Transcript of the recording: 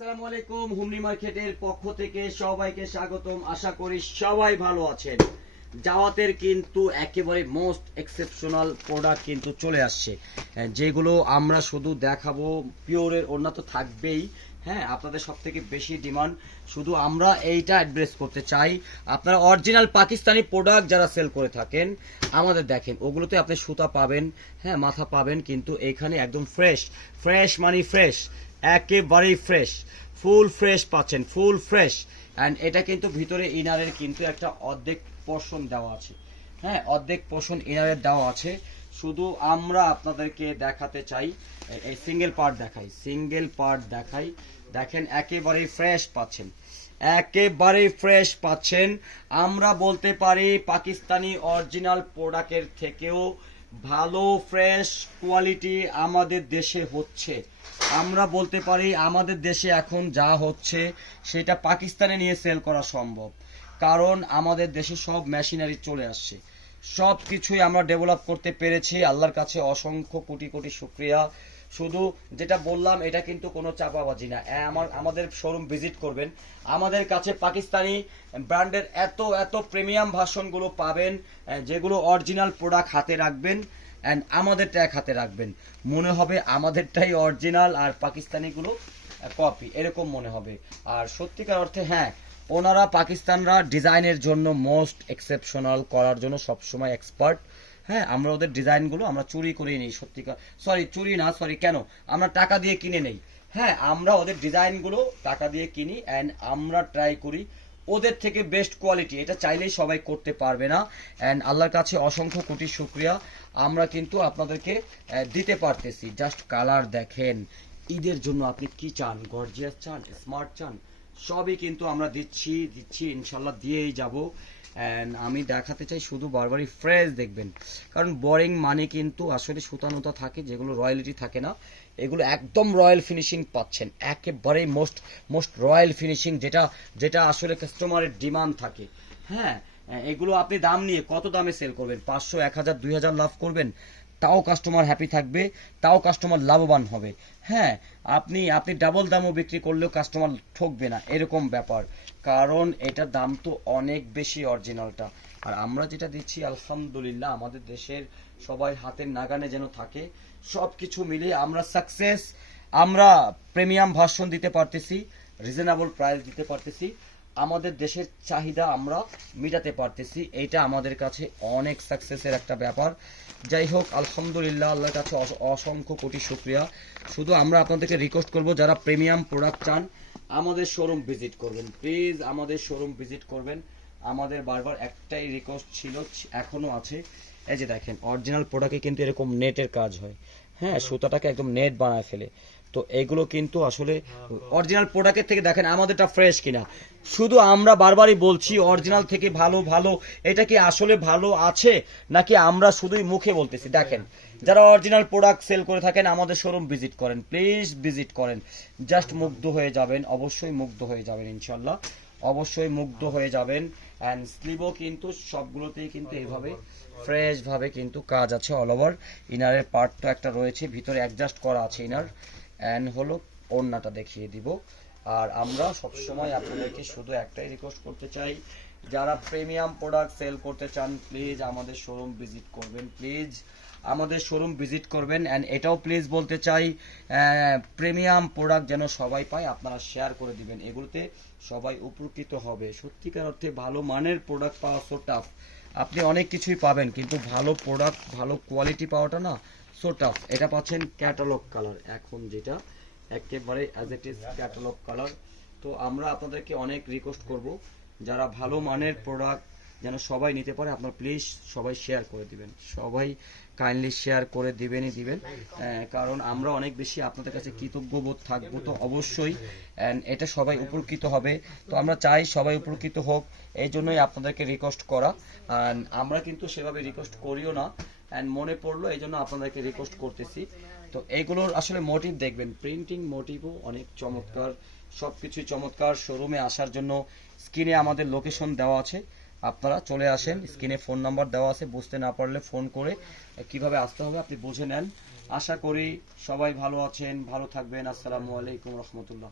আসসালামু আলাইকুম। হুমনি মার্কেটের পক্ষ থেকে সবাইকে স্বাগতম। আশা করি সবাই ভালো আছেন। জাওয়াতের কিন্তু একেবারে মোস্ট এক্সেপশনাল প্রোডাক্ট কিন্তু চলে আসছে, যেগুলো আমরা শুধু দেখাবো। পিওরের ওড়না তো থাকবেই, হ্যাঁ, আপনাদের সব থেকে বেশি ডিমান্ড। শুধু আমরা এইটা অ্যাড্রেস করতে চাই, আপনারা অরিজিনাল পাকিস্তানি প্রোডাক্ট যারা সেল করে থাকেন আমাদের দেখেন, ওগুলোতে আপনি সুতা পাবেন, হ্যাঁ, মাথা পাবেন, কিন্তু এখানে একদম ফ্রেশ। ফ্রেশ মানে ফ্রেশ, একেবারেই ফ্রেশ, ফুল ফ্রেশ পাচ্ছেন, ফুল ফ্রেশ। অ্যান্ড এটা কিন্তু ভিতরে ইনারের কিন্তু একটা অর্ধেক পোর্শন দেওয়া আছে, হ্যাঁ, অর্ধেক পোর্শন ইনারের দেওয়া আছে। শুধু আমরা আপনাদেরকে দেখাতে চাই, এই সিঙ্গেল পার্ট দেখাই, সিঙ্গেল পার্ট দেখাই। দেখেন একেবারেই ফ্রেশ পাচ্ছেন, একেবারেই ফ্রেশ পাচ্ছেন। আমরা বলতে পারি পাকিস্তানি অরিজিনাল প্রোডাক্টের থেকেও ভালো ফ্রেশ কোয়ালিটি আমাদের দেশে হচ্ছে। আমরা বলতে পারি আমাদের দেশে এখন যা হচ্ছে সেটা পাকিস্তানে নিয়ে সেল করা সম্ভব, কারণ আমাদের দেশে সব মেশিনারি চলে আসছে, সব কিছুই আমরা ডেভেলপ করতে পেরেছি। আল্লাহর কাছে অসংখ্য কোটি কোটি শুকরিয়া। শুধু যেটা বললাম এটা কিন্তু কোনো চাপাবাজি না। আমাদের শোরুম ভিজিট করবেন, আমাদের কাছে পাকিস্তানি ব্র্যান্ডের এত এত প্রিমিয়াম ভার্সনগুলো পাবেন, যেগুলো অরিজিনাল প্রোডাক্ট হাতে রাখবেন অ্যান্ড আমাদের ট্যাগ হাতে রাখবেন, মনে হবে আমাদেরটাই অরিজিনাল আর পাকিস্তানিগুলো কপি, এরকম মনে হবে। আর সত্যিকার অর্থে হ্যাঁ, ওনারা পাকিস্তানরা ডিজাইনের জন্য মোস্ট এক্সেপশনাল করার জন্য সবসময় এক্সপার্ট। হ্যাঁ, আমরা ওদের ডিজাইনগুলো আমরা চুরি করে নিই, সত্যিকার, সরি চুরি না, সরি কেন, আমরা টাকা দিয়ে কিনে নেই। হ্যাঁ, আমরা ওদের ডিজাইনগুলো টাকা দিয়ে কিনি অ্যান্ড আমরা ট্রাই করি ওদের থেকে বেস্ট কোয়ালিটি। এটা চাইলেই সবাই করতে পারবে না। অ্যান্ড আল্লাহর কাছে অসংখ্য কোটি শুকরিয়া, আমরা কিন্তু আপনাদেরকে দিতে পারতেছি। জাস্ট কালার দেখেন, ঈদের জন্য আপনি কি চান, গর্জিয়াস চান, স্মার্ট চান, সবই কিন্তু আমরা দিচ্ছি ইনশাল্লাহ, দিয়েই যাব। অ্যান্ড আমি দেখাতে চাই শুধু বারবারই ফ্রেশ দেখবেন, কারণ বোরিং মানে কিন্তু আসলে সুতানুতা থাকে, যেগুলো রয়্যালিটি থাকে না, এগুলো একদম রয়্যাল ফিনিশিং পাচ্ছেন, একেবারেই মোস্ট রয়্যাল ফিনিশিং, যেটা যেটা আসলে কাস্টমারের ডিমান্ড থাকে। হ্যাঁ, এগুলো আপনি দাম নিয়ে কত দামে সেল করবেন, 500, 1000, 2000 লাভ করবেন, তাও কাস্টমার হ্যাপি থাকবে, তাও কাস্টমার লাভবান হবে। হ্যাঁ, আপনি আপনি ডাবল দামও বিক্রি করলেও কাস্টমার ঠকবে না, এরকম ব্যাপার, কারণ এটার দাম তো অনেক বেশি অরিজিনালটা। আর আমরা যেটা দিচ্ছি আলহামদুলিল্লাহ আমাদের দেশের সবাই হাতের নাগানে যেন থাকে। সব কিছু মিলিয়ে আমরা সাকসেস, আমরা প্রিমিয়াম ভার্সন দিতে পারতেছি, রিজনেবল প্রাইস দিতে পারতেছি, আমাদের দেশের চাহিদা আমরা মেটাতে পারতেছি। এইটা আমাদের কাছে অনেক সাকসেসের একটা ব্যাপার। যাই হোক, আলহামদুলিল্লাহ, আল্লাহর কাছে অসংখ্য কোটি শুকরিয়া। শুধু আমরা আপনাদেরকে রিকোয়েস্ট করব, যারা প্রিমিয়াম প্রোডাক্ট চান আমাদের শোরুম ভিজিট করবেন, প্লিজ আমাদের শোরুম ভিজিট করবেন। আমাদের বারবার একটাই রিকোয়েস্ট ছিল, এখনো আছে, এই যে দেখেন অরিজিনাল প্রোডাক্টে কিন্তু এরকম নেটের কাজ হয়, হ্যাঁ, সুতাটাকে একদম নেট বানায় ফেলে। তো এগুলো কিন্তু আসলে অরিজিনাল প্রোডাক্টের থেকে দেখেন আমাদেরটা ফ্রেশ কিনা। শুধু আমরা বারবারই বলছি অরিজিনাল থেকে ভালো ভালো, এটা কি আসলে ভালো আছে নাকি আমরা শুধুই মুখে বলতেছি? দেখেন, যারা অরিজিনাল প্রোডাক্ট সেল করে থাকেন আমাদের শোরুম ভিজিট করেন, প্লিজ ভিজিট করেন, জাস্ট মুগ্ধ হয়ে যাবেন, অবশ্যই মুগ্ধ হয়ে যাবেন ইনশাল্লাহ, অবশ্যই মুগ্ধ হয়ে যাবেন। অ্যান্ড স্লিভও কিন্তু সবগুলোতেই কিন্তু এইভাবে ফ্রেশ ভাবে কিন্তু কাজ আছে, অল ওভার। ইনারের পার্টটা একটা রয়েছে, ভিতরে অ্যাডজাস্ট করা আছে ইনার। অ্যান্ড হলো ওড়নাটা দেখিয়ে দিব। আর আমরা সবসময় আপনাদেরকে শুধু একটাই রিকোয়েস্ট করতে চাই, যারা প্রিমিয়াম প্রোডাক্ট সেল করতে চান প্লিজ আমাদের শোরুম ভিজিট করবেন, প্লিজ আমাদের শোরুম ভিজিট করবেন। অ্যান্ড এটাও প্লিজ বলতে চাই, প্রিমিয়াম প্রোডাক্ট যেন সবাই পায়, আপনারা শেয়ার করে দিবেন, এগুলোতে সবাই উপকৃত হবে। সত্যিকার অর্থে ভালো মানের প্রোডাক্ট পাওয়া সো টাফ। আপনি অনেক কিছুই পাবেন, কিন্তু ভালো প্রোডাক্ট, ভালো কোয়ালিটি পাওয়াটা না সো টাফ। এটা পাচ্ছেন ক্যাটালগ কালার, এখন যেটা একেবারে as it is catalogue colour. তো আমরা আপনাদেরকে অনেক রিকোয়েস্ট করব, যারা ভালো মানের প্রোডাক্ট যেন সবাই নিতে পারে, আপনার প্লিজ সবাই শেয়ার করে দিবেন, সবাই কাইন্ডলি শেয়ার করে দিবেনই দিবেন, কারণ আমরা অনেক বেশি আপনাদের কাছে কৃতজ্ঞবোধ থাকবো, তো অবশ্যই এটা সবাই উপকৃত হবে। তো আমরা চাই সবাই উপকৃত হোক, এই জন্যই আপনাদেরকে রিকোয়েস্ট করা। আমরা কিন্তু সেভাবে রিকোয়েস্ট করিও না, অ্যান্ড মনে পড়লো এই জন্য আপনাদেরকে রিকোয়েস্ট করতেছি। তো এইগুলোর আসলে মোটিভ দেখবেন, প্রিন্টিং মোটিভও অনেক চমৎকার, সব কিছুই চমৎকার। শোরুমে আসার জন্য স্ক্রিনে আমাদের লোকেশন দেওয়া আছে, আপনারা চলে আসেন, স্ক্রিনে ফোন নাম্বার দেওয়া আছে, বুঝতে না পারলে ফোন করে কিভাবে আসতে হবে আপনি বুঝে নেন। আশা করি সবাই ভালো আছেন, ভালো থাকবেন। আসসালামু আলাইকুম রহমতুল্লাহ।